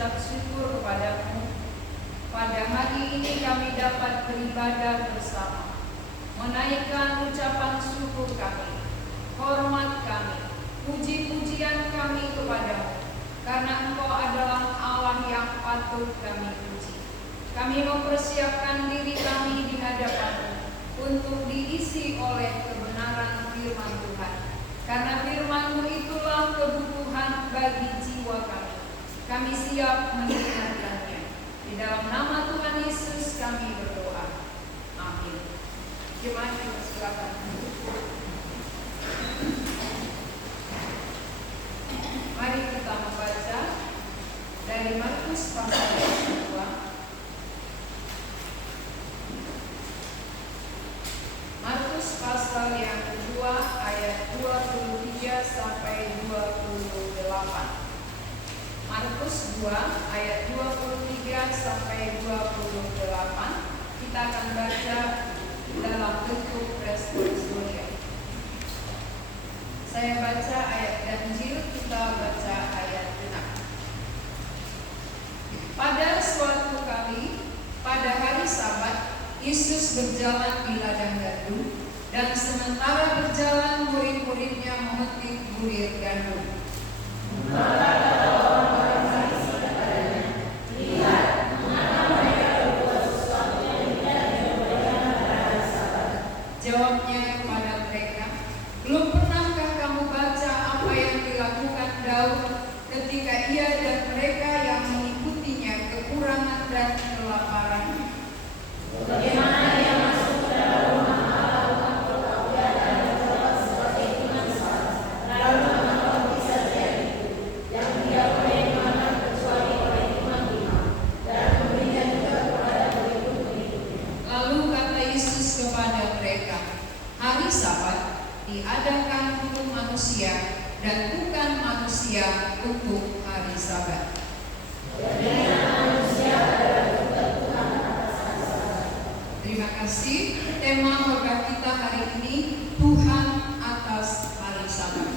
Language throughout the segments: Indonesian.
mengucap syukur kepadamu. Pada hari ini kami dapat beribadah bersama, menaikkan ucapan syukur kami, hormat kami, puji-pujian kami kepadamu, karena Engkau adalah Allah yang patut kami puji. Kami mempersiapkan diri kami di hadapan-Mu untuk diisi oleh kebenaran firman Tuhan. Karena firman-Mu itulah kebutuhan bagi jiwa kami. Kami siap mendengarkannya. Di dalam nama Tuhan Yesus kami berdoa. Amin. Jemaat dipersilakan. Mari kita membaca dari Markus pasal 2. Markus pasal yang kedua ayat 23 sampai 28. Markus 2 ayat 23 sampai 28. Kita akan baca dalam bentuk responsoria. Saya baca ayat ganjil, kita baca ayat genap. Pada suatu kali, pada hari Sabat, Yesus berjalan di ladang gandum, dan sementara berjalan murid-muridnya memetik bulir gandum. Maka kata orang-orang Farisi kepadanya, "Lihat, mengapa mereka berbuat sesuatu yang tidak diperbolehkan pada hari Sabat?" Jawabnya kepada mereka, "Belum pernahkah kamu baca apa yang dilakukan Daud ketika ia dan mereka yang mengikutinya kekurangan dan kelaparan? Bagaimana ia masuk ke dalam rumah Allah untuk berkauya dan berbuat seperti itu dengan salah? Lalu mengapa bisa jadi itu, yang tidak boleh dimakan kecuali oleh imam-imam, dan memberinya juga kepada pengikut-pengikutnya?" Lalu kata Yesus kepada mereka, "Hari Sabat diadakan untuk manusia, dan bukan manusia untuk hari Sabat. Terima kasih. Tema khotbah kita hari ini, Tuhan atas hari Sabat.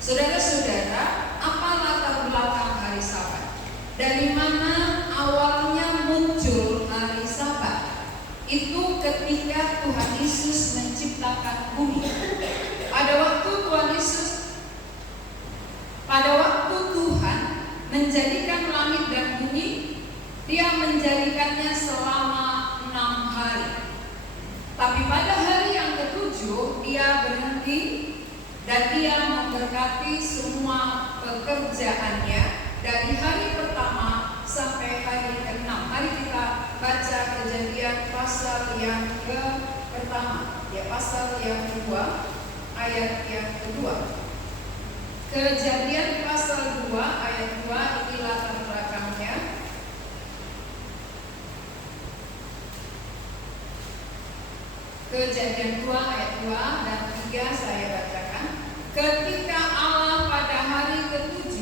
Saudara-saudara, apa latar belakang hari Sabat? Dari mana awalnya muncul hari Sabat? Itu ketika Tuhan Yesus menciptakan bumi. Pada waktu Tuhan menjadikan langit dan bumi, Dia menjadikannya selama 6 hari. Tapi pada hari yang ke-7 Dia berhenti dan Dia memberkati semua pekerjaannya dari hari pertama sampai hari ke-6. Mari kita baca Kejadian pasal yang pertama, ya pasal yang kedua, ayat yang kedua. Kejadian pasal 2 ayat 2, ini latar belakangnya. Kejadian 2 ayat 2 dan 3 saya bacakan. Ketika Allah pada hari ke-7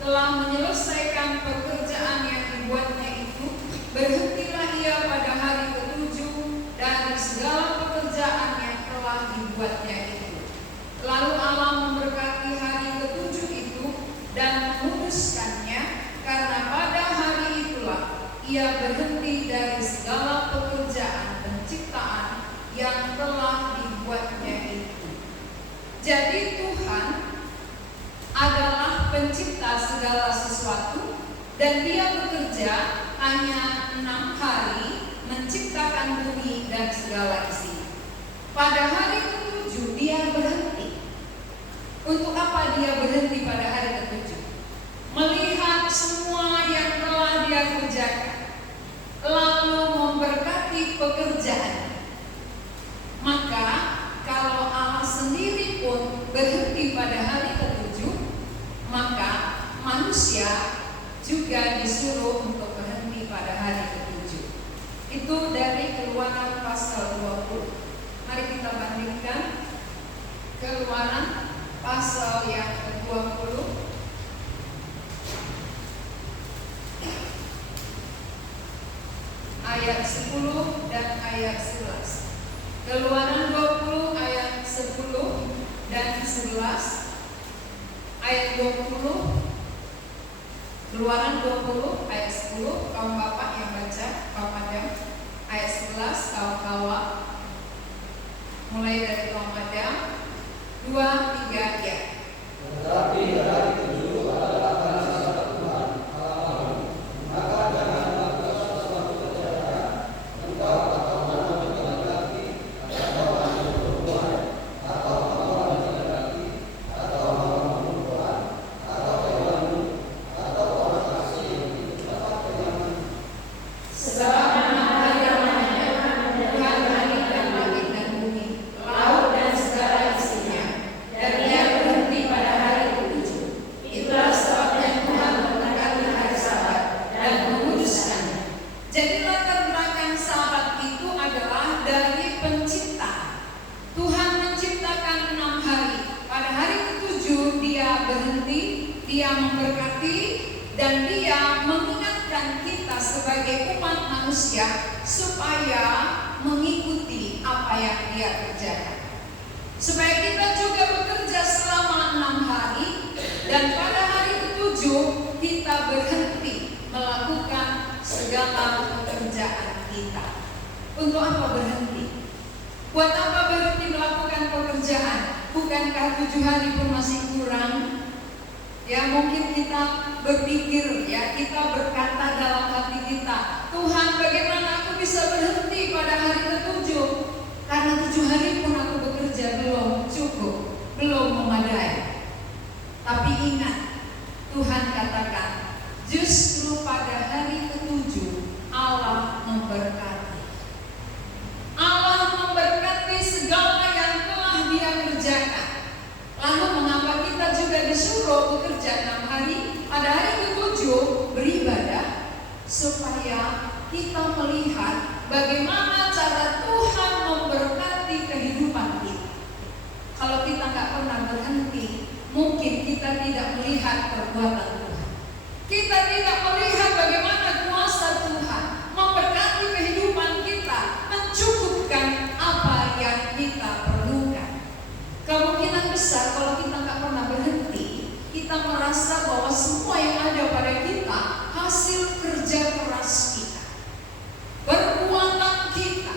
telah menyelesaikan pekerjaan yang dibuatnya itu, berhentilah Ia pada hari ke-7 dari segala pekerjaan yang telah dibuatnya itu. Lalu Allah memberkati hari ke-7 itu dan menguduskannya, karena pada hari itulah Ia berhenti dari segala pekerjaan penciptaan yang telah dibuatnya itu. Jadi Tuhan adalah pencipta segala sesuatu, dan Dia bekerja hanya 6 hari menciptakan bumi dan segala isi. Pada hari ke-7 Dia berhenti. Untuk apa Dia berhenti pada hari ke-7? Melihat semua yang telah Dia kerjakan, lalu memberkati pekerjaan. Maka kalau Allah sendiri pun berhenti pada hari ke-7, maka manusia juga disuruh untuk berhenti pada hari ke-7. Itu dari Keluaran pasal 20. Mari kita bandingkan Keluaran pasal yang ke-20 ayat 10 dan ayat 11. Keluaran 20 ayat 10 dan 11, ayat 20. Keluaran 20 ayat 10, kaum bapak yang baca, kaum Adam. Ayat 11, kaum Hawa. Mulai dari kaum Adam 2, 3 ya. Tetapi hari ketujuh adalah hari Sabat Tuhan Allahmu, maka janganlah sesuatu kerjakan, engkau atau anak laki-laki, atau anak perempuan, atau anak laki-laki, atau anak perempuan, atau hewanmu, atau orang asing yang terdapat denganmu. Sebab nama hari namanya Tuhan langit dan langit dan bumi, laut dan segala isinya, dan Dia berhenti pada hari ketujuh. Itulah sebabnya Tuhan memberkati hari Sabat dan menguduskannya. Jadi latar belakang Sabat itu adalah dari pencipta. Tuhan menciptakan 6 hari. Pada hari ketujuh Dia berhenti, Dia memberkati, dan Dia mengingatkan kita sebagai umat manusia supaya mengikuti apa yang Dia kerjakan. Supaya kita juga bekerja selama 6 hari, dan pada hari ketujuh kita berhenti melakukan segala pekerjaan kita. Untuk apa berhenti? Buat apa berhenti melakukan pekerjaan? Bukankah 7 hari pun masih kurang? Ya, mungkin kita berpikir, ya, kita berkata dalam hati kita, Tuhan, bagaimana aku bisa berhenti pada hari ketujuh? Karena 7 hari pun aku bekerja belum cukup, belum memadai. Tapi ingat, Tuhan katakan, justru pada hari ketujuh Allah memberkati. Allah memberkati segala yang telah Dia kerjakan. Lalu mengapa kita juga disuruh bekerja 6 hari? Pada hari ketujuh beribadah, supaya kita melihat bagaimana cara Tuhan memberkati kehidupan kita. Kalau kita nggak pernah berhenti, mungkin kita tidak melihat perbuatan Tuhan. Kita tidak melihat bagaimana kuasa Tuhan memberkati kehidupan kita, mencukupkan apa yang kita perlukan. Kemungkinan besar kalau kita nggak pernah berhenti, kita merasa bahwa semua yang ada pada kita hasil kerja keras kita, perbuatan kita.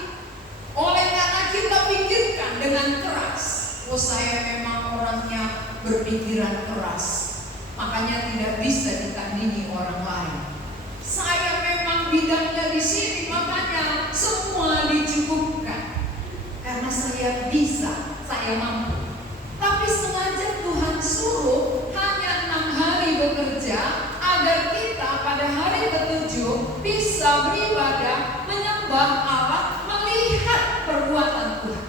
Oleh karena kita pikirkan dengan keras, oh saya memang orangnya berpikiran keras, makanya tidak bisa ditandingi orang lain. Saya memang bidangnya di sini, makanya semua dicukupkan. Karena saya bisa, saya mampu. Tapi sengaja Tuhan suruh hanya 6 hari bekerja agar kita pada hari ketujuh bisa beribadah, menyembah Allah, melihat perbuatan Tuhan.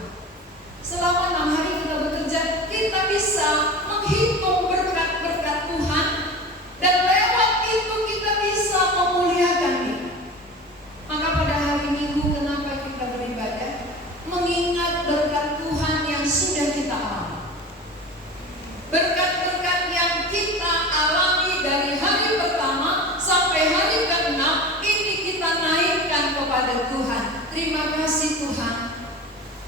Selama 6 hari kita bekerja, kita bisa menghitung berkat-berkat Tuhan, dan lewat itu kita bisa memuliakan Dia. Maka pada hari Minggu kenapa kita beribadah? Mengingat berkat Tuhan yang sudah kita alami. Berkat-berkat yang kita alami dari hari pertama sampai hari ke-6, ini kita naikkan kepada Tuhan. Terima kasih Tuhan.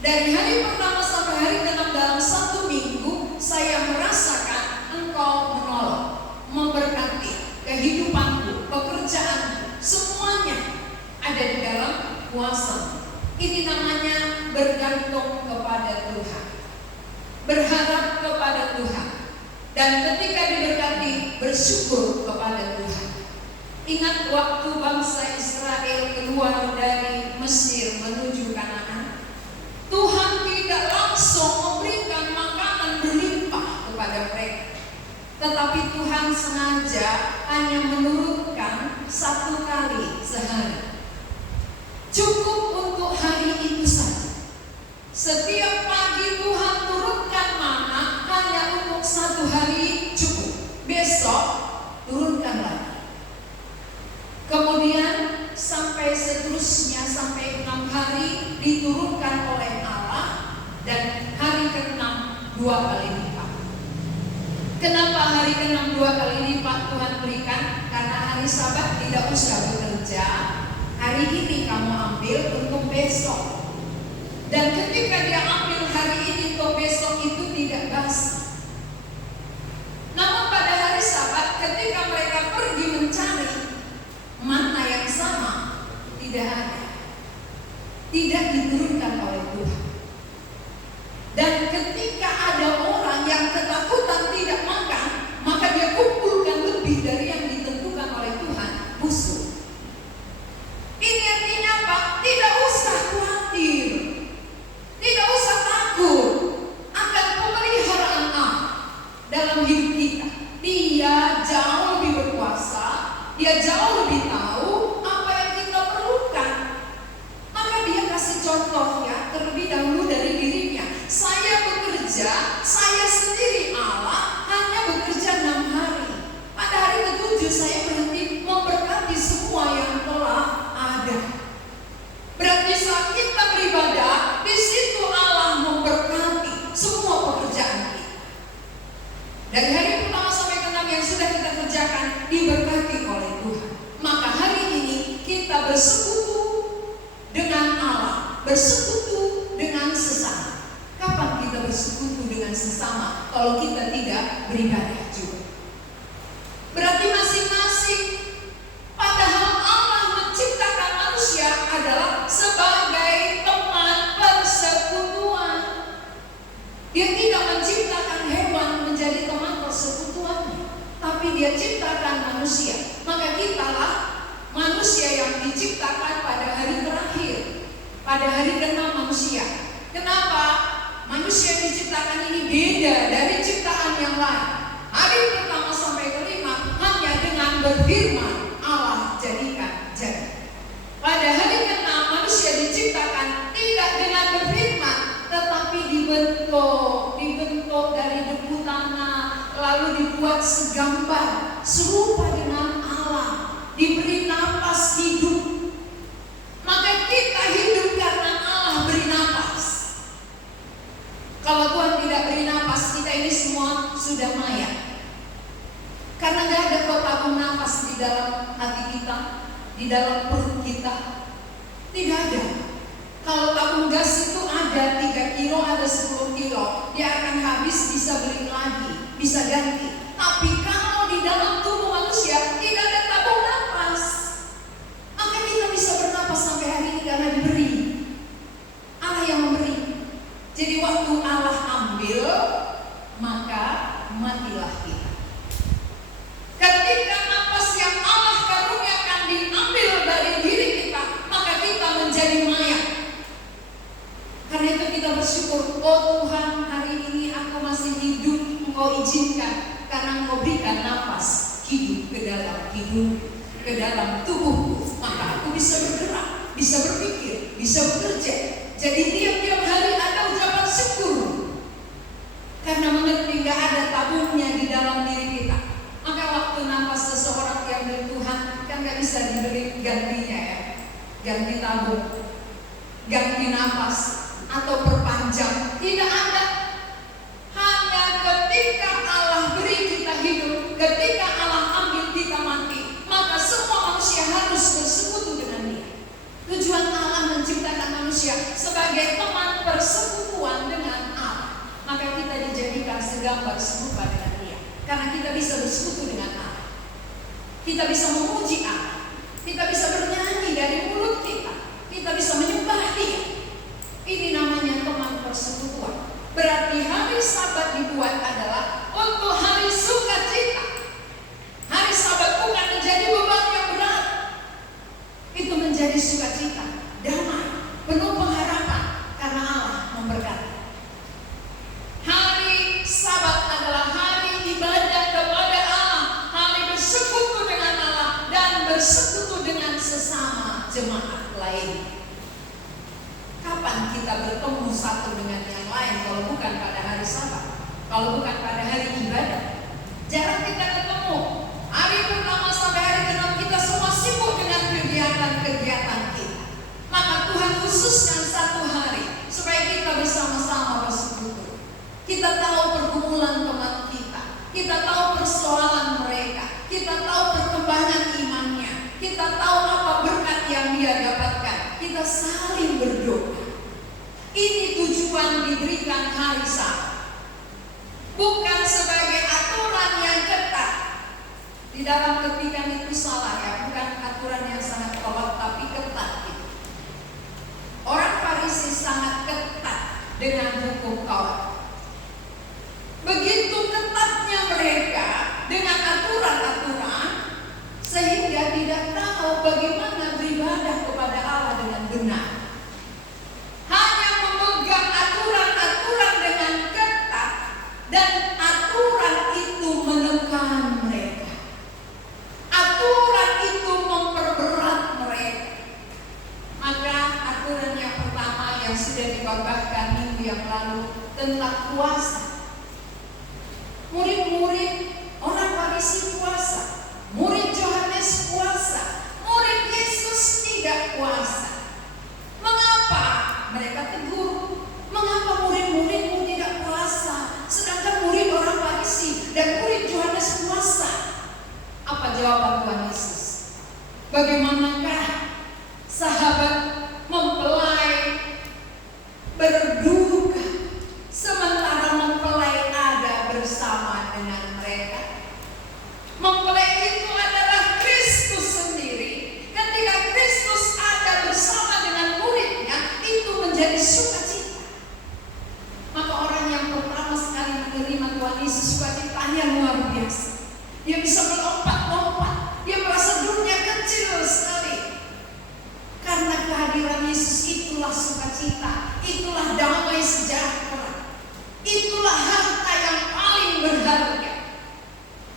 Dari hari pertama sampai hari ke-6 dalam 1 minggu, saya merasakan Engkau menolong, memberkati kehidupanku, pekerjaanku, semuanya ada di dalam kuasa. Ini namanya bergantung kepada Tuhan, berharap kepada Tuhan, dan ketika diberkati bersyukur kepada Tuhan. Ingat waktu bangsa Israel keluar dari Mesir menuju Kanaan, Tuhan tidak langsung memberikan makanan berlimpah kepada mereka, tetapi Tuhan sengaja hanya menurunkan 1 kali sehari, cukup untuk hari itu saja. Setiap pagi Tuhan turunkan mana hanya untuk 1 hari cukup, besok turunkan lagi. Kemudian sampai seterusnya, sampai 6 hari diturunkan oleh Allah, dan hari ke-6 2 kali lipat. Kenapa hari ke-6 2 kali lipat Tuhan berikan? Karena hari Sabat tidak usah bekerja, hari ini kamu ambil untuk besok. Dan ketika Dia ambil hari ini untuk besok, itu tidak basi. Namun pada hari Sabat ketika mereka pergi mencari Dan ketika ada orang yang ketakutan tidak makan, maka dia kumpulkan lebih dari yang ditentukan oleh Tuhan, musuh. Ini artinya apa? Tidak usah khawatir, tidak usah takut akan pemeliharaan Allah dalam hidup kita. Dia jauh lebih berkuasa, dia jauh lebih tahu apa yang kita perlukan. Maka dia kasih contoh ya, terlebih dahulu dari dirinya. Saya bekerja, saya sendiri Allah hanya bekerja 6 hari. Pada hari ke-7 saya berhenti memberkati semua yang telah ada. Berarti saat kita beribadah, di situ Allah memberkati semua pekerjaan kita. Dari hari pertama sampai ke-6 yang sudah kita kerjakan diberkati oleh Tuhan. Maka hari ini kita bersekutu dengan Allah, bersekutu dengan sesama. Kapan kita bersekutu dengan sesama kalau kita tidak beribadah juga? Berarti masing-masing, padahal Allah menciptakan manusia adalah sebagai teman persekutuan. Dia tidak menciptakan hewan menjadi teman persekutuannya, tapi dia ciptakan manusia. Maka kitalah manusia yang diciptakan pada hari terakhir, pada hari ke-6 manusia. Kenapa? Manusia yang diciptakan ini beda dari ciptaan yang lain. Hari pertama sampai ke-5 hanya dengan berfirman Allah jadikan jadi. Pada hari ke-6 manusia diciptakan tidak dengan berfirman, tetapi dibentuk dari debu tanah, lalu dibuat segambar serupa dengan Allah, diberi napas hidup. Maka kita hidup karena Allah beri napas. Kalau Tuhan tidak beri napas, kita ini semua sudah mayat. Karena gak ada kok tabung napas di dalam hati kita, di dalam perut kita. Tidak ada. Kalau tabung gas itu ada 3 kilo, ada 10 kilo, dia akan habis, bisa beli lagi, bisa ganti. Tapi kalau di dalam tubuh manusia tidak ada tabung napas, maka kita bisa bernapas sampai hari ini karena diberi. Allah yang memberi. Jadi waktu Allah ambil, maka matilah kita. Ketika napas yang Allah karuniakan diambil dari diri kita, maka kita menjadi mayat. Karena itu kita bersyukur, oh Tuhan, hari ini aku masih hidup, Engkau izinkan, karena Engkau berikan napas hidup ke dalam hidup, ke dalam tubuhku. Maka aku bisa bergerak, bisa berpikir, bisa bekerja. Jadi tiap-tiap hari ada ucapan syukur, karena mengerti gak ada tabungnya di dalam diri kita. Maka waktu nafas seseorang yang dari Tuhan kan gak bisa diberi gantinya ya, ganti tabung, ganti nafas atau perpanjang, tidak ada. Hanya ketika Allah beri kita hidup, ketika Allah ambil kita mati, maka semua manusia harus bersekutu dengan Dia. Tujuan Allah menciptakan manusia sebagai teman persekutuan dengan Allah. Maka kita dijadikan segambar serupa dengan Dia, karena kita bisa bersekutu dengan Allah. Kita bisa memuji Allah, kita bisa bernyanyi dari mulut kita, kita bisa menyembah Dia. Ini namanya teman persekutuan. Berarti hari Sabat dibuat adalah untuk hari sukacita. Hari Sabat bukan menjadi beban yang berat, itu menjadi sukacita, damai, penuh pengharapan karena Allah memberkati. Hari Sabat adalah hari ibadah kepada Allah, hari bersekutu dengan Allah dan bersekutu dengan sesama jemaat lain. Kapan kita bertemu satu dengan yang lain kalau bukan pada hari Sabat, kalau bukan pada hari ibadah? Jarang kita ketemu. Hari pertama sampai hari ke-6 kita semua sibuk dengan kegiatan-kegiatan kita. Maka Tuhan khususkan satu hari supaya kita bersama-sama bersekutu. Kita tahu pergumulan teman kita tahu persoalan mereka, kita tahu perkembangan imannya, kita tahu apa berkat yang dia dapatkan. Kita saling berdoa. Ini tujuan diberikan hari Sabat, bukan sebagai aturan yang ketat. Di dalam ketikan itu salah ya, bukan aturan yang sangat kolot tapi ketat gitu. Orang Farisi sangat ketat dengan hukum Taurat. Begitu ketatnya mereka dengan aturan-aturan sehingga tidak tahu bagaimana beribadah kepada Allah dengan benar. Hanya memegang aturan-aturan dengan ketat, dan aturan itu menekan mereka. Aturan itu memperberat mereka. Maka aturan yang pertama yang sudah dibagikan minggu yang lalu tentang puasa. Murid-murid orang Farisi puasa, murid Yohanes puasa, murid Yesus tidak puasa. Mengapa? Mereka tegur, mengapa murid-muridmu tidak puasa, sedangkan murid orang Farisi dan murid Yohanes puasa? Apa jawaban Tuhan Yesus? Bagaimanakah sahabat mempelai berduka sementara mempelai ada bersama dengan mereka? Mempelai itu adalah Kristus sendiri. Ketika Kristus ada bersama dengan muridnya, itu menjadi sukacita. Maka orang yang pertama sekali menerima Tuhan Yesus, sukacitanya luar biasa. Dia bisa melompat-lompat, dia merasa dunia kecil sekali. Karena kehadiran Yesus itulah sukacita, itulah damai sejahtera, itulah harta yang paling berharga.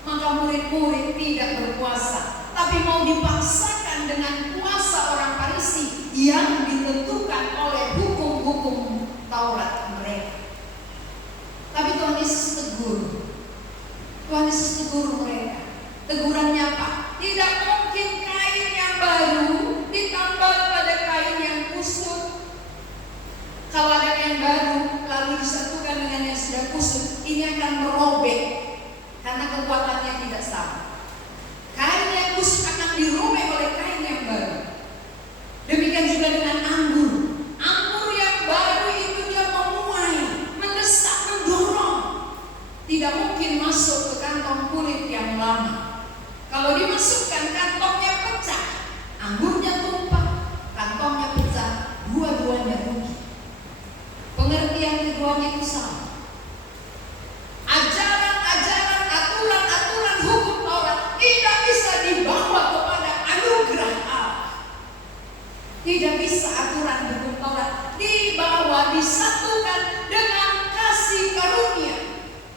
Maka murid-murid tidak berpuasa, tapi mau dipaksakan dengan puasa orang Farisi yang ditentukan oleh hukum-hukum Taurat mereka. Tapi Tuhan Yesus tegur. Tuhan Yesus tegur mereka. Tegurannya apa? Tidak mungkin kain yang baru ditambal pada kain yang kusut. Kalau ada kain baru lalu disatukan dengan yang sudah kusut, ini akan merobek karena kekuatannya tidak sama. Kain yang kusut akan dirobek oleh kain yang baru. Demikian juga dengan anggur. Anggur yang baru itu dia memuai, mendesak, mendorong. Tidak mungkin masuk ke kantong kulit yang lama. Kalau dimasukkan, kantongnya pecah, anggurnya tumpah, kantongnya pecah, dua-duanya rugi. Pengertian keduanya itu sama. Ajaran-ajaran, aturan-aturan hukum Taurat tidak bisa dibawa kepada anugerah Allah. Tidak bisa aturan hukum Taurat dibawa, disatukan dengan kasih karunia.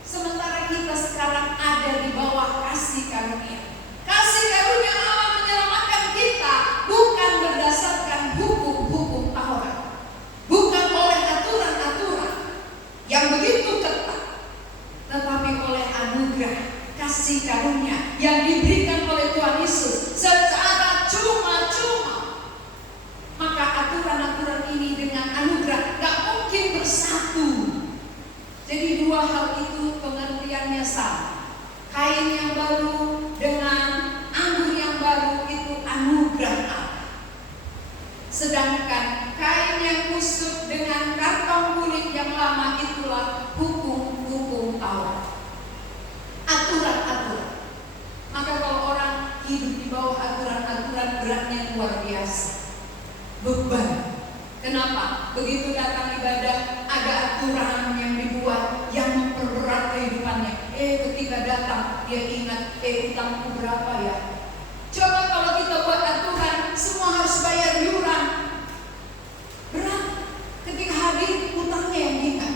Sementara kita sekarang ada di bawah kasih karunia. Kasih karunia Allah menyelamatkan kita bukan berdasarkan hukum-hukum Taurat, bukan oleh aturan-aturan yang begitu ketat, tetapi oleh anugerah kasih karunia yang diberikan oleh Tuhan Yesus secara cuma-cuma. Maka aturan-aturan ini dengan anugerah gak mungkin bersatu. Jadi dua hal itu pengertiannya sama. Kain yang baru dengan anggur yang baru itu anugerah Allah. Sedangkan kain yang kusut dengan kantong kulit yang lama itulah hukum-hukum Taurat. Aturan-aturan. Maka kalau orang hidup di bawah aturan-aturan, beratnya luar biasa. Beban. Kenapa? Begitu datang ibadah, ada aturan yang dibuat yang memperberat kehidupannya. Ketika datang dia ingat, utangku berapa ya? Coba kalau kita buat aturan, semua harus bayar iuran. Berat. Ketika hadir, utangnya yang ingat.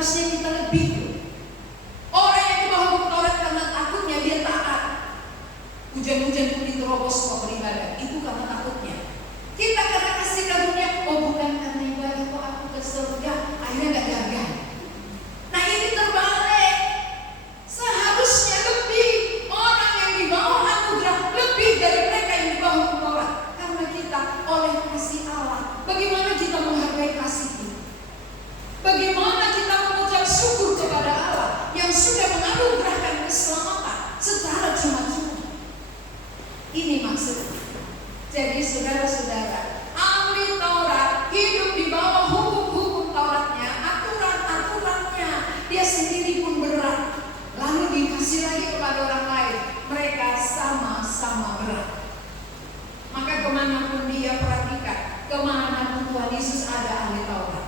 seharusnya kita lebih. Orang yang di bawah hukum Taurat karena takutnya dia taat. Hujan-hujan pun diterobos kok beribadah, itu karena takutnya. Kita karena kasih karunia, oh bukan karena ibadah kok aku ke surga, akhirnya gak gagal. Nah ini terbalik. Seharusnya lebih orang yang di bawah anugerah, lebih dari mereka yang di bawah hukum Taurat. Karena kita oleh kasih Allah, bagaimana kita menghargai kasih itu? Bagaimana kita mengucap syukur kepada Allah yang sudah menganugerahkan keselamatan secara cuma-cuma? Ini maksudnya. Jadi saudara-saudara, ahli Taurat hidup di bawah hukum-hukum Tauratnya, aturan-aturannya. Dia sendiri pun berat. Lalu dikasih lagi kepada orang lain. Mereka sama-sama berat. Maka kemanapun dia perhatikan, kemanapun Tuhan Yesus ada ahli Taurat.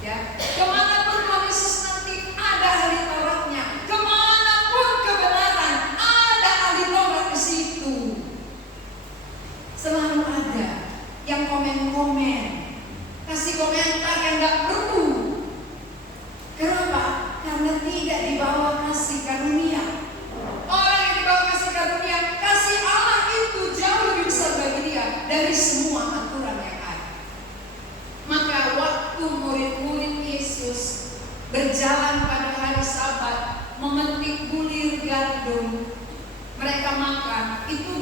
Ya, kemanapun Tuhan Yesus nanti ada ahli Tauratnya. Kemanapun kebenaran ada ahli Taurat di situ. Selalu ada yang komen-komen, kasih komentar yang gak perlu. Kenapa? Karena tidak dibawa kasih karunia. Orang yang dibawa kasih karunia, kasih Allah itu jauh lebih besar bagi dia dari semua aturan yang ada. Maka waktu murid-murid Yesus berjalan pada hari Sabat memetik bulir gandum, mereka makan, itu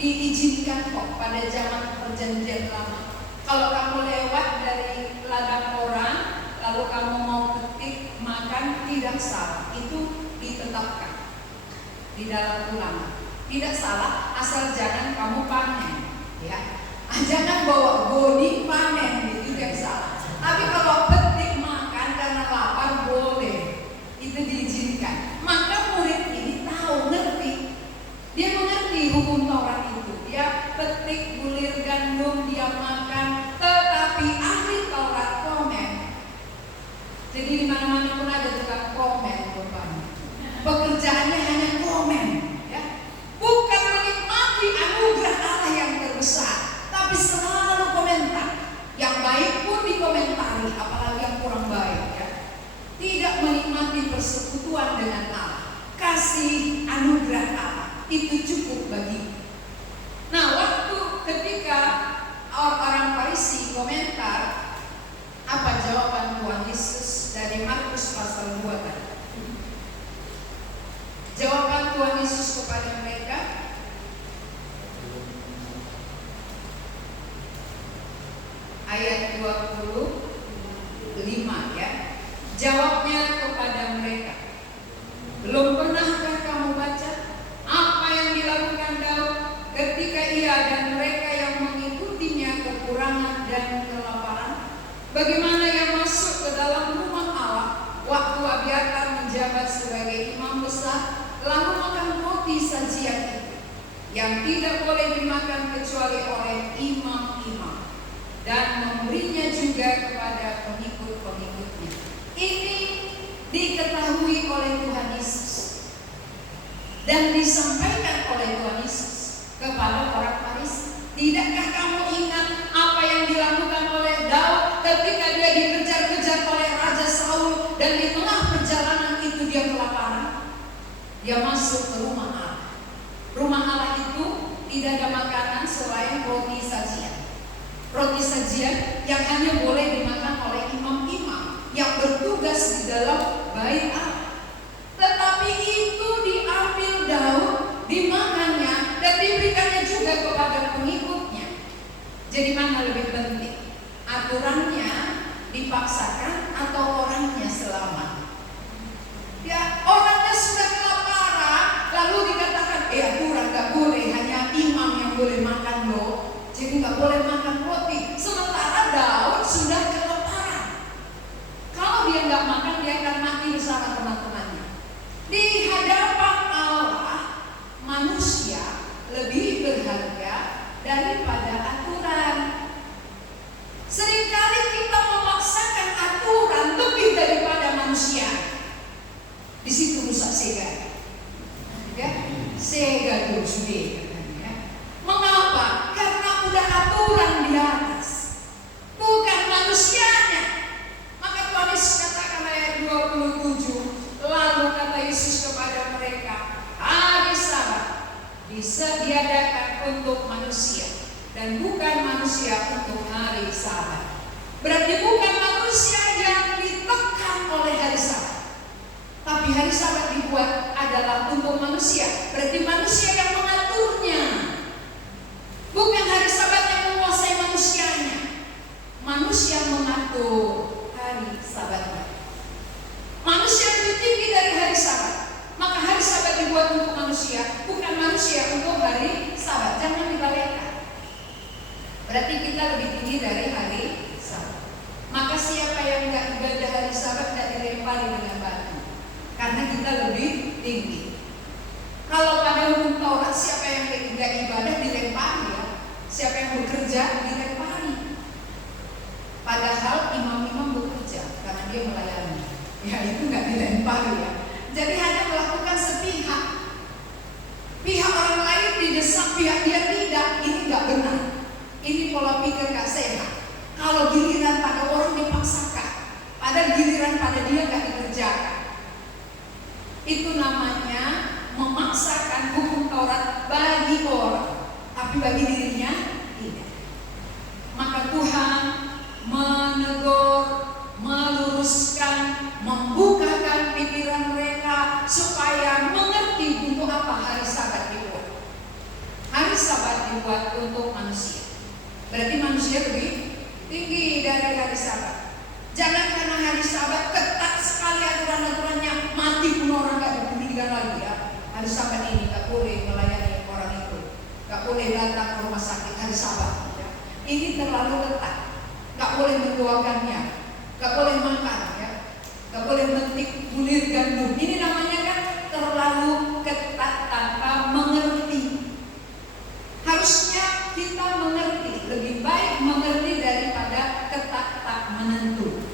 diizinkan kok pada zaman perjanjian lama. Kalau kamu lewat dari ladang orang, lalu kamu mau petik makan, tidak salah, itu ditetapkan di dalam ulama. Tidak salah, asal jangan kamu panen, ya. Jangan bawa bodi panen, itu yang salah. Tapi kalau petik makan karena lapar boleh, itu diizinkan. Maka murid ini tahu, ngerti. Dia mengerti hukum Taurat itu. Dia petik bulir gandum, dia makan. Tetapi ahli Taurat komen. Jadi di mana-mana pun ada tukang komen, Bapak. Pekerjaannya hanya komen, ya. Bukan menikmati anugerah Allah yang terbesar, tapi selalu komentar. Yang baik pun dikomentari, apalagi yang kurang baik, ya. Tidak menikmati persekutuan dengan Allah, kasih anugerah Allah itu cukup bagi. Nah, waktu ketika orang Farisi komentar, apa jawaban Tuhan Yesus dari Markus pasal 2 tadi? Jawaban Tuhan Yesus kepada mereka, ayat 25, ya. Jawabnya kepada mereka, belum pernahkah kamu baca apa yang dilakukan Daud ketika ia dan mereka yang mengikutinya kekurangan dan kelaparan? Bagaimana ia masuk ke dalam rumah Allah waktu Abiatar menjabat sebagai imam besar, lalu makan roti sajian itu yang tidak boleh dimakan kecuali oleh imam-imam, dan memberinya juga kepada pengikut-pengikutnya. Ini diketahui oleh Tuhan Yesus dan disampaikan oleh Tuhan Yesus kepada orang Farisi. Tidakkah kamu ingat apa yang dilakukan oleh Daud ketika dia dikejar-kejar oleh Raja Saul dan di tengah perjalanan itu dia kelaparan? Dia masuk ke rumah Allah. Rumah Allah itu tidak ada makanan selain roti sajian. Roti sajian yang hanya boleh dimakan oleh imam-imam yang bertugas di dalam bait Allah. Tetapi itu diambil Daud, dimakannya dan diberikannya juga kepada pengikutnya. Jadi mana lebih penting? Aturannya dipaksakan atau orangnya selamat? Ya, orangnya sudah kelaparan, lalu dikatakan, aturan gak boleh, hanya imam yang boleh makan loh. Jadi gak boleh makan roti. Sementara Daud sudah kelaparan. Kalau dia gak makan, dia akan mati bersama teman-temannya. Di hadapan Allah, manusia lebih berharga daripada aturan. Seringkali kita memaksakan aturan lebih daripada manusia. Di situ rusak sega. Ya, sega dulu sudah. Mengapa? Karena udah aturan di atas, bukan manusianya. Maka Tuhan Yesus katakan ayat untuk manusia dan bukan manusia untuk hari Sabat. Berarti bukan manusia yang ditekan oleh hari Sabat, tapi hari Sabat dibuat adalah untuk manusia. Berarti manusia yang mengaturnya, bukan hari Sabat yang menguasai manusianya. Manusia mengatur hari Sabatnya. Manusia lebih tinggi dari hari Sabat. Maka hari Sabat dibuat untuk manusia, bukan manusia untuk hari Sabat. Jangan dibalikkan. Berarti kita lebih tinggi dari hari Sabat. Maka siapa yang tidak ibadah hari Sabat tidak dilempari dengan batu, karena kita lebih tinggi. Kalau pada hukum Taurat, siapa yang tidak ibadah dilempari ya. Siapa yang bekerja dilempari. Padahal imam-imam bekerja karena dia melayani. Ya itu nggak dilempari ya. Jadi hanya melakukan sepihak. Pihak orang lain didesak, pihak dia tidak. Ini nggak benar. Ini pola pikir nggak sehat. Kalau giliran pada orang dipaksakan, pada giliran pada dia nggak dikerjakan. Itu namanya memaksakan hukum Taurat bagi orang, tapi bagi dirinya tidak. Maka Tuhan menegur, meluruskan, membukakan pikiran mereka supaya mengerti untuk apa hari Sabat dibuat. Hari Sabat dibuat untuk manusia. Berarti manusia lebih tinggi dari hari Sabat. Jangan karena hari Sabat ketat sekali aturan-aturannya, mati pun orang gak dipedulikan lagi ya. Hari Sabat ini gak boleh melayani orang itu, gak boleh datang ke rumah sakit hari Sabat ya. Ini terlalu ketat. Gak boleh mendoakannya, gak boleh makan ya, gak boleh metik bulir gandum. Ini namanya kan terlalu ketat tanpa mengerti. Harusnya kita mengerti, lebih baik mengerti daripada ketat tak menentu.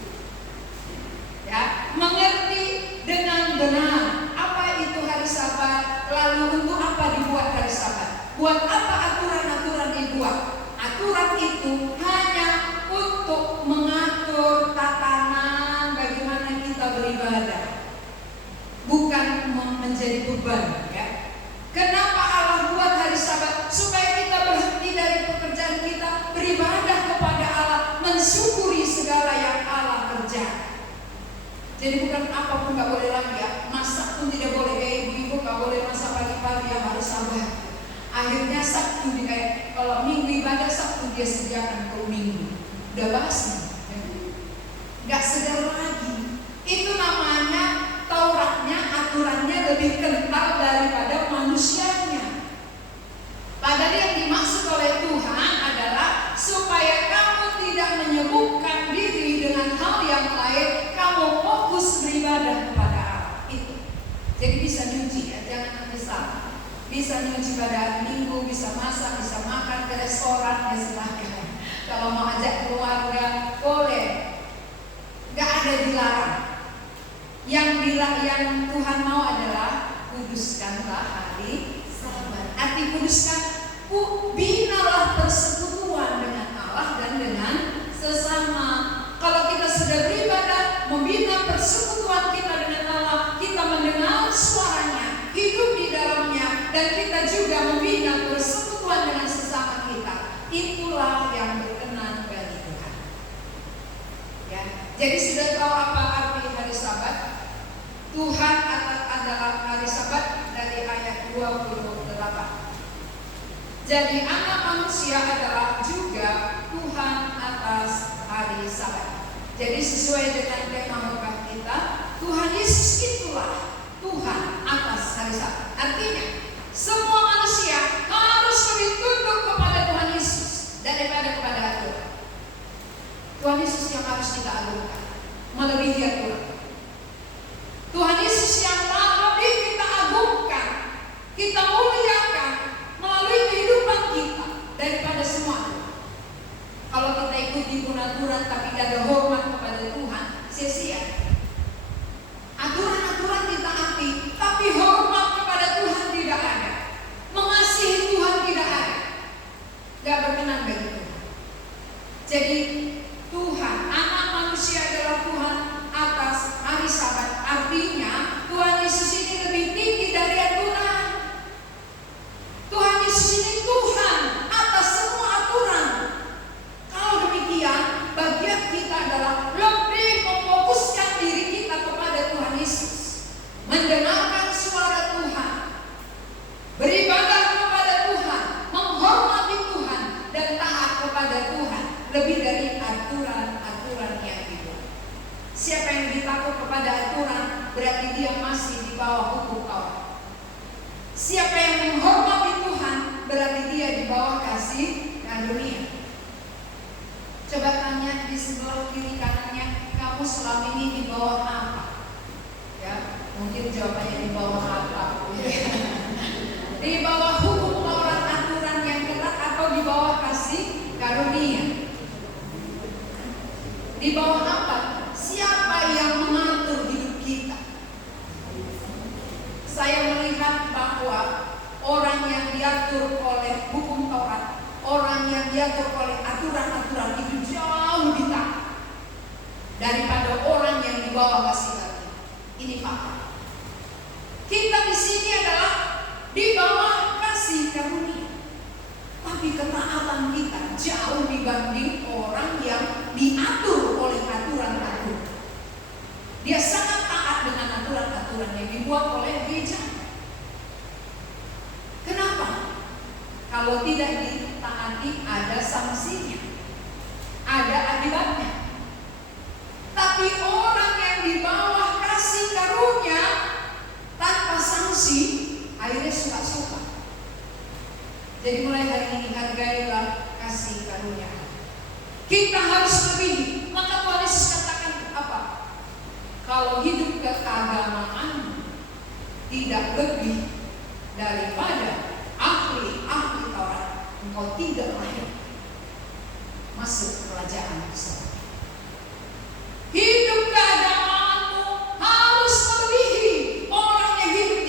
Ya, mengerti dengan benar apa itu hari Sabat, lalu untuk apa dibuat hari Sabat. Buat apa aturan-aturan dibuat? Aturan itu hanya untuk mengatur tatanan bagaimana kita beribadah, bukan menjadi beban ya. Kenapa Allah buat hari Sabat? Supaya kita berhenti dari pekerjaan kita, beribadah kepada Allah, mensyukuri segala yang Allah kerjakan. Jadi bukan apapun gak boleh lagi ya. Masak pun tidak boleh, ibu-ibu gak boleh masak pagi-pagi ya, harus Sabat. Akhirnya Sabtu kayak kalau Minggu ibadah, Sabtu dia sediakan untuk Minggu. Udah basi, gak segar lagi. Itu namanya Tauratnya, aturannya lebih kental daripada manusianya. Padahal yang dimaksud oleh Tuhan adalah supaya kamu tidak menyibukkan diri dengan hal yang lain, kamu fokus beribadah kepada Allah. Itu. Jadi bisa nyuci ya, jangan menyesal. Bisa nyuci pada hari Minggu, bisa masak, bisa makan ke restoran, ya silahkan. Kalau mau ajak keluarga, boleh. Gak ada dilarang. Yang Tuhan mau adalah kuduskanlah hari Sabat. Arti kuduskan, binalah persekutuan dengan Allah dan dengan sesama. Kalau kita sudah beribadah, membina persekutuan kita dengan Allah, kita mendengar suaranya, hidup di dalamnya, dan kita juga membina persekutuan dengan sesama kita. Itulah yang berkenan bagi Tuhan. Ya, jadi sudah tahu apa arti hari Sabat? Tuhan adalah hari Sabat dari ayat 28. Jadi anak manusia adalah juga Tuhan atas hari Sabat. Jadi sesuai dengan tema khotbah kita, Tuhan Yesus itulah Tuhan atas hari Sabat. Artinya semua manusia harus lebih tunduk kepada Tuhan Yesus daripada kepada Tuhan. Tuhan Yesus yang harus kita agungkan, melebihi aturan. Tuhan Yesus yang lebih kita agungkan, kita muliakan melalui kehidupan kita daripada semua. Kalau kita ikuti pun aturan tapi tidak ada hormat kepada Tuhan, sia-sia. Aturan-aturan ditaati, tapi hormat kepada Tuhan tidak ada. Mengasihi Tuhan tidak ada. Gak berkenan bagi Tuhan. Jadi Tuhan, anak manusia adalah Tuhan atas Siapa yang lebih takut kepada aturan, berarti dia masih di bawah hukum Taurat. Siapa yang menghormati Tuhan, berarti dia di bawah kasih karunia. Coba tanya di sebelah kiri kanannya, kamu selama ini di bawah apa? Ya, mungkin jawabannya di bawah apa? Di bawah hukum Taurat, aturan yang ketat, atau di bawah kasih karunia? Di bawah apa? Siapa yang mengatur hidup kita? Saya melihat bahwa orang yang diatur oleh hukum Taurat, orang yang diatur oleh aturan-aturan itu jauh lebih taat daripada orang yang di bawah kasih karunia. Ini fakta. Kita di sini adalah di bawah kasih karunia, tapi ketaatan kita jauh dibanding orang yang diatur oleh aturan-aturan. Dia sangat taat dengan aturan-aturan yang dibuat oleh gereja. Kenapa? Kalau tidak ditaati ada sanksinya, ada akibatnya. Tapi orang yang di bawah kasih karunia tanpa sanksi, akhirnya suka-suka. Jadi mulai hari ini hargailah kasih karunia. Kita harus lebih. Maka Tuhan Yesus katakan apa? Kalau hidup keagamaan tidak lebih daripada ahli-ahli Taurat, engkau tidak layak masuk kerajaan besar. Hidup keagamaanmu harus melebihi orang yang hidup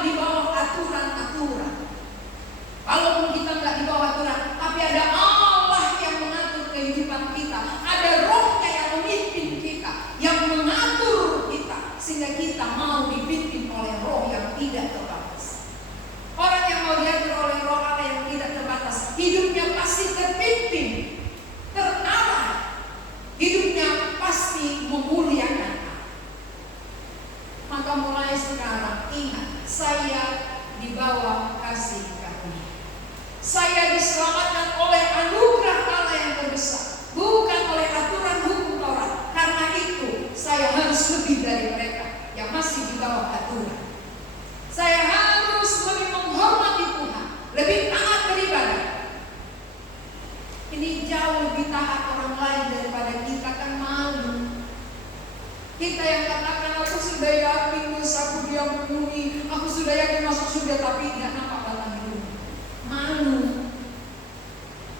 di bawah aturan-aturan. Walaupun kita nggak di bawah aturan, tapi ada Allah yang mengatur kehidupan kita, ada Rohnya yang memimpin kita, yang mengatur kita, sehingga kita mau dipimpin oleh Roh yang tidak terbatas. Orang yang mau diatur oleh Roh Allah yang tidak terbatas, hidupnya pasti terpimpin, terarah, hidupnya pasti memuliakan Allah. Maka mulai sekarang ingat, saya di bawah kasih karunia. Saya diselamatkan oleh anugerah Allah yang terbesar, bukan oleh aturan hukum Taurat. Karena itu saya harus lebih dari mereka yang masih di bawah aturan. Saya harus lebih menghormati Tuhan, lebih taat beribadah. Ini jauh lebih taat orang lain daripada kita, kan malu. Kita yang katakan aku sudah yakin dosaku diampuni, aku sudah yakin masuk surga, tapi tidak nampak batang hidung. Malu.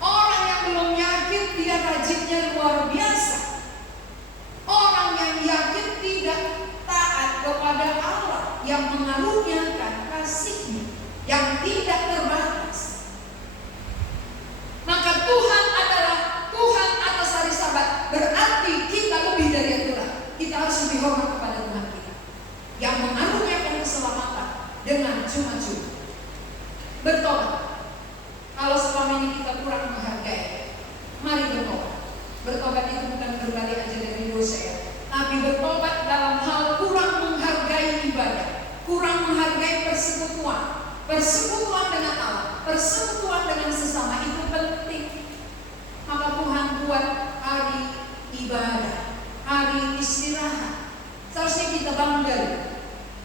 Orang yang belum yakin dia rajinnya luar biasa. Orang yang yakin tidak taat kepada Allah yang mengaruniakan kasih-Nya yang tidak terbatas. Maka Tuhan adalah Tuhan atas hari Sabat, berarti kita lebih dari aturan. Kita harus lebih hormat kepada Tuhan kita yang mengaruniakan keselamatan dengan cuma-cuma. Bertobat. Kalau selama ini kita kurang menghargai, mari bertobat. Bertobat itu bukan berbalik aja dari dosa ya, tapi bertobat dalam hal kurang menghargai ibadah, kurang menghargai persekutuan. Persekutuan dengan Allah, persekutuan dengan sesama itu penting. Maka Tuhan buat hari ibadah, hari istirahat. Seharusnya kita bangga.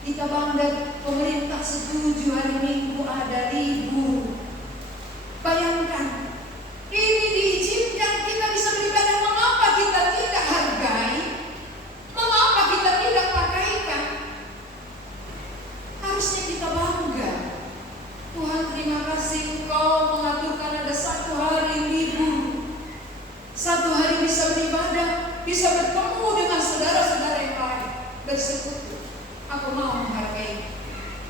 Kita bangga pemerintah setuju hari Minggu ada libur. Bayangkan, ini diizinkan kita bisa beribadah. Mengapa kita tidak hargai? Mengapa kita tidak pakaikan? Harusnya kita bangga. Tuhan, terima kasih Engkau mengaturkan ada satu hari libur, satu hari bisa beribadah, bisa bertemu dengan saudara-saudara yang lain, bersekutu. Aku mau menghargai,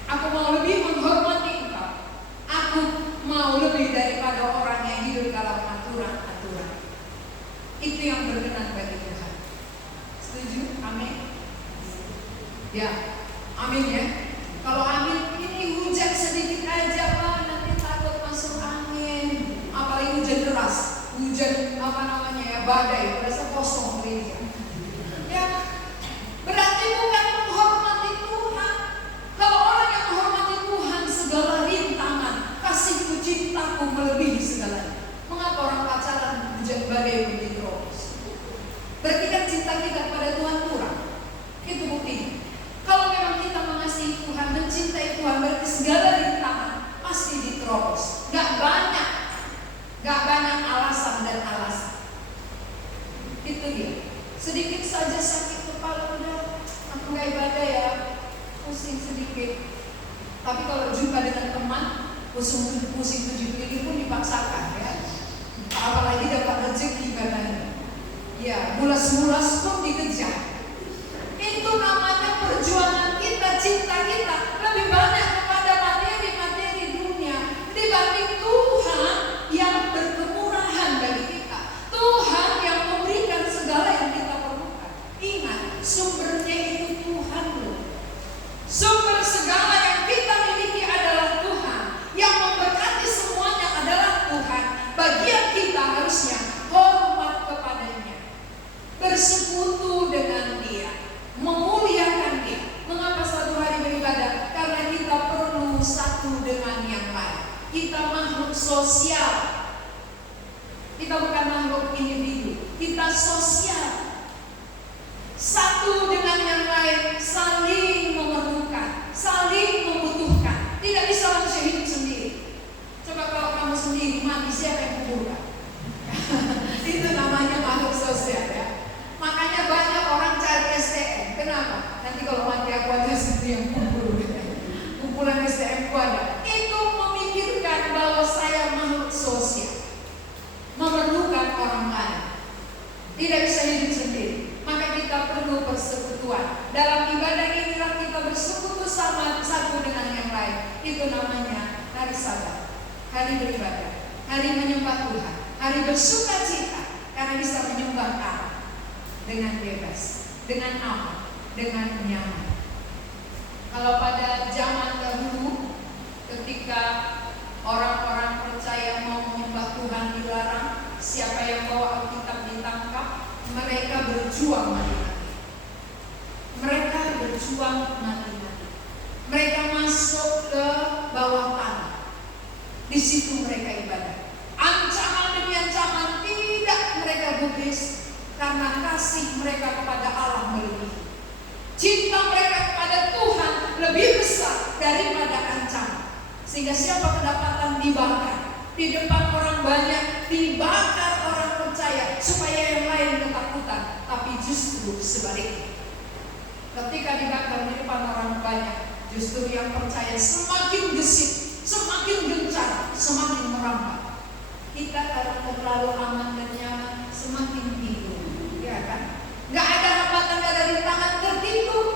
aku mau lebih menghormati Engkau, aku mau lebih daripada orang yang hidup dalam aturan-aturan. Itu yang berkenan bagi Tuhan. Setuju? Amin. Ya, amin ya. Kalau amin, ini hujan sedikit aja, Pak, nanti takut masuk angin. Apalagi hujan deras, hujan badai, berasa kosong gereja. Ya, berarti bukan menghormati Tuhan. Kalau orang yang menghormati Tuhan, segala rintangan, kasihku, cintaku melebihi segalanya. Mengapa orang pacaran hujan badai begitu terus? Berarti kan cinta kita kepada Tuhan kurang. saja sakit kepala, udah aku nggak ibadah ya, pusing sedikit. Tapi kalau jumpa dengan teman, pusing 7 kali pun dipaksakan ya. Apalagi dapat rezeki katanya. Ya, mulas-mulas pun dikejar. Itu namanya perjuangan kita, cinta kita lebih banyak kepada materi dunia dibanding Tuhan yang berkemurahan bagi kita. Tuhan yang memberikan segala yang kita perlukan. Ingat, sumbernya itu Tuhan loh. Sumber segala yang kita miliki adalah Tuhan. Yang memberkati semuanya adalah Tuhan. Bagian kita harusnya hormat kepadanya, bersekutu dengan Dia, memuliakan Dia. Mengapa satu hari beribadah? Karena kita perlu satu dengan yang lain. Kita makhluk sosial. Kita bukan makhluk individu. Kita sosial. Satu dengan yang lain, saling memerlukan, saling membutuhkan. Tidak bisa manusia hidup sendiri. Coba kalau kamu sendiri mati, siapa yang kuburkan? Itu namanya makhluk sosial ya. Makanya banyak orang cari STM. Kenapa? Nanti kalau mati aku ada sendiri yang kubur. Kumpulan STM ku ada. Itu memikirkan bahwa saya makhluk sosial, memerlukan orang lain. Tidak bisa hidup sendiri. Maka kita perlu persekutuan. Dalam ibadah inilah kita bersekutu sama satu dengan yang lain. Itu namanya hari Sabat, hari beribadah, hari menyembah Tuhan, hari bersuka cita karena bisa menyembah Allah dengan bebas, dengan aman, dengan nyaman. Kalau pada zaman dahulu ketika orang-orang percaya mau menyembah Tuhan dilarang, siapa yang bawa Alkitab ditangkap, mereka berjuang mati-mati. Mereka berjuang mati-mati. Mereka masuk ke bawah tanah. Di situ mereka ibadah. Ancaman demi ancaman tidak mereka gubris karena kasih mereka kepada Allah melebihi. Cinta mereka kepada Tuhan lebih besar daripada ancaman. Sehingga siapa kedapatan dibakar di depan orang banyak, dibakar orang percaya supaya yang lain ketakutan, tapi justru sebaliknya. Ketika dibakar di depan orang banyak, justru yang percaya semakin gesit, semakin gencar, semakin merambat. Kita kalau terlalu aman dan nyaman, semakin tidur, ya kan? Gak ada hambatan, gak ada rintangan, tertidur.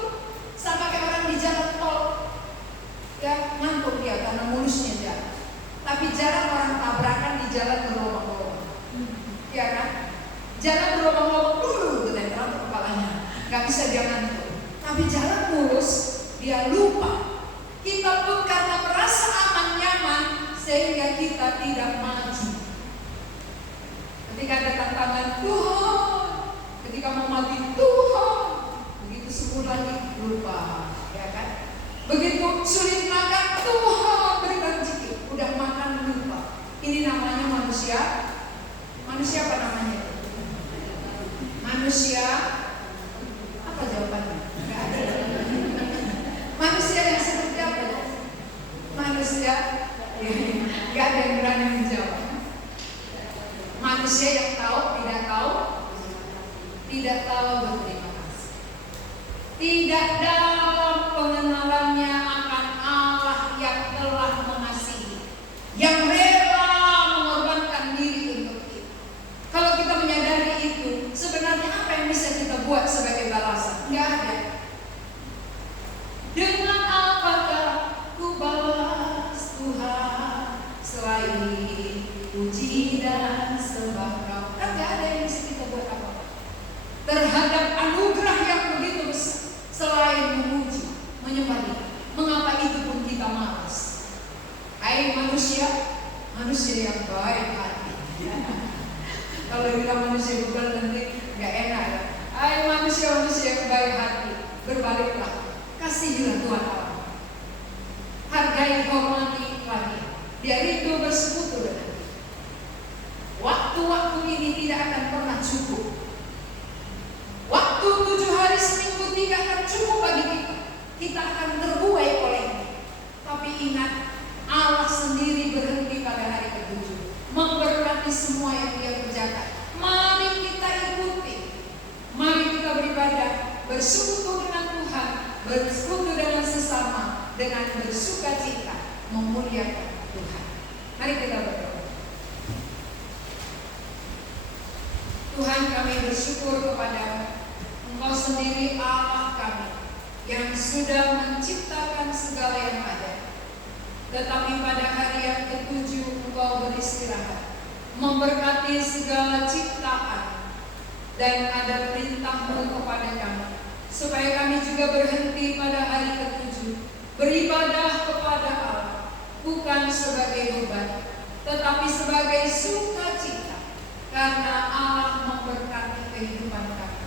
Sama kayak orang di jalan tol, ya ngantuk dia karena mulusnya jalan. Tapi jarang orang tabrakan di jalan berlobang-lobang, ya kan? Jalan berlobang-lobang dulu, ternyata kepalanya, gak bisa dia ngantuk. Tapi jalan mulus, dia lupa. Kita pun karena merasa aman nyaman, sehingga kita tidak maju. Ketika ada tantangan Tuhan, ketika mau mati Tuhan, begitu sembuh lagi lupa, ya kan? Begitu sulit makan Tuhan berikan rezeki, udah makan lupa. Ini namanya manusia. Manusia apa namanya? Manusia apa jawabannya? Nggak ada. Manusia yang seperti apa? Manusia nggak ada yang berani menjawab. Manusia yang tahu, tidak tahu berterima kasih. Tidak dalam pengenalannya akan Allah yang telah mengasihi, yang rela mengorbankan diri untuk kita. Kalau kita menyadari itu, sebenarnya apa yang bisa kita buat sebagai balasan? Nggak ada. Dengan apakah ku balas Tuhan selain puji dan sembah Kau? Kan nggak ada yang bisa kita buat apa-apa terhadap anugerah yang begitu besar selain memuji, menyembah Dia. Mengapa itu pun kita malas? Hai manusia yang baik hati. Kalau kita manusia bebal nanti nggak enak. Hai manusia yang baik hati, berbaliklah, kasihilah Tuhan Allah. Hargai, hormati lagi. Dia rindu bersekutu dengan Dia. Waktu-waktu ini tidak akan pernah cukup. Waktu 7 hari seminggu tidak akan cukup bagi kita. Kita akan terbuai olehnya. Tapi ingat, Allah sendiri berhenti pada hari ke-7, memberkati semua yang Dia kerjakan. Mari kita ikuti. Mari kita beribadah bersekutu dengan Tuhan, bersekutu dengan sesama, dengan bersuka cita, memuliakan Tuhan. Mari kita berdoa. Tuhan, kami bersyukur kepada Engkau sendiri Allah kami yang sudah menciptakan segala yang ada. Tetapi pada hari yang ketujuh Engkau beristirahat, memberkati segala ciptaan, dan ada perintah-Mu kepada kami, supaya kami juga berhenti pada hari ketujuh, beribadah kepada Allah, bukan sebagai beban, tetapi sebagai sukacita, karena Allah memberkati kehidupan kami.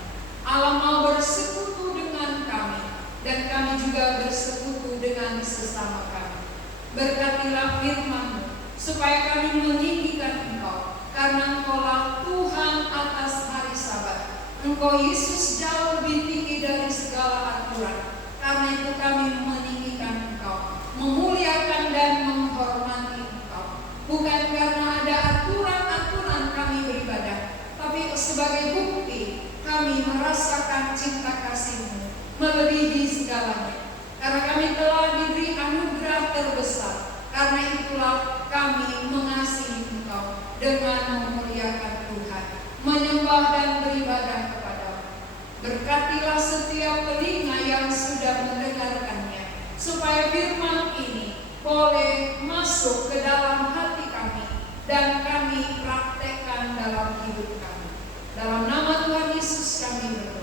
Allah mau bersekutu dengan kami, dan kami juga bersekutu dengan sesama kami. Berkatilah firman-Mu, supaya kami meninggikan Engkau, karena Engkaulah Tuhan atas hari Sabat. Engkau Yesus jauh lebih tinggi dari segala aturan. Karena itu kami meninggikan Engkau, memuliakan dan menghormati Engkau. Bukan karena ada aturan-aturan kami beribadah, tapi sebagai bukti kami merasakan cinta kasih-Mu melebihi segalanya. Karena kami telah diberi anugerah terbesar, karena itulah kami mengasihi Engkau dengan memuliakan Tuhan, menyembah dan beribadah kepada-Mu. Berkatilah setiap telinga yang sudah mendengarkannya, supaya firman ini boleh masuk ke dalam hati kami dan kami praktekkan dalam hidup kami. Dalam nama Tuhan Yesus kami berdoa.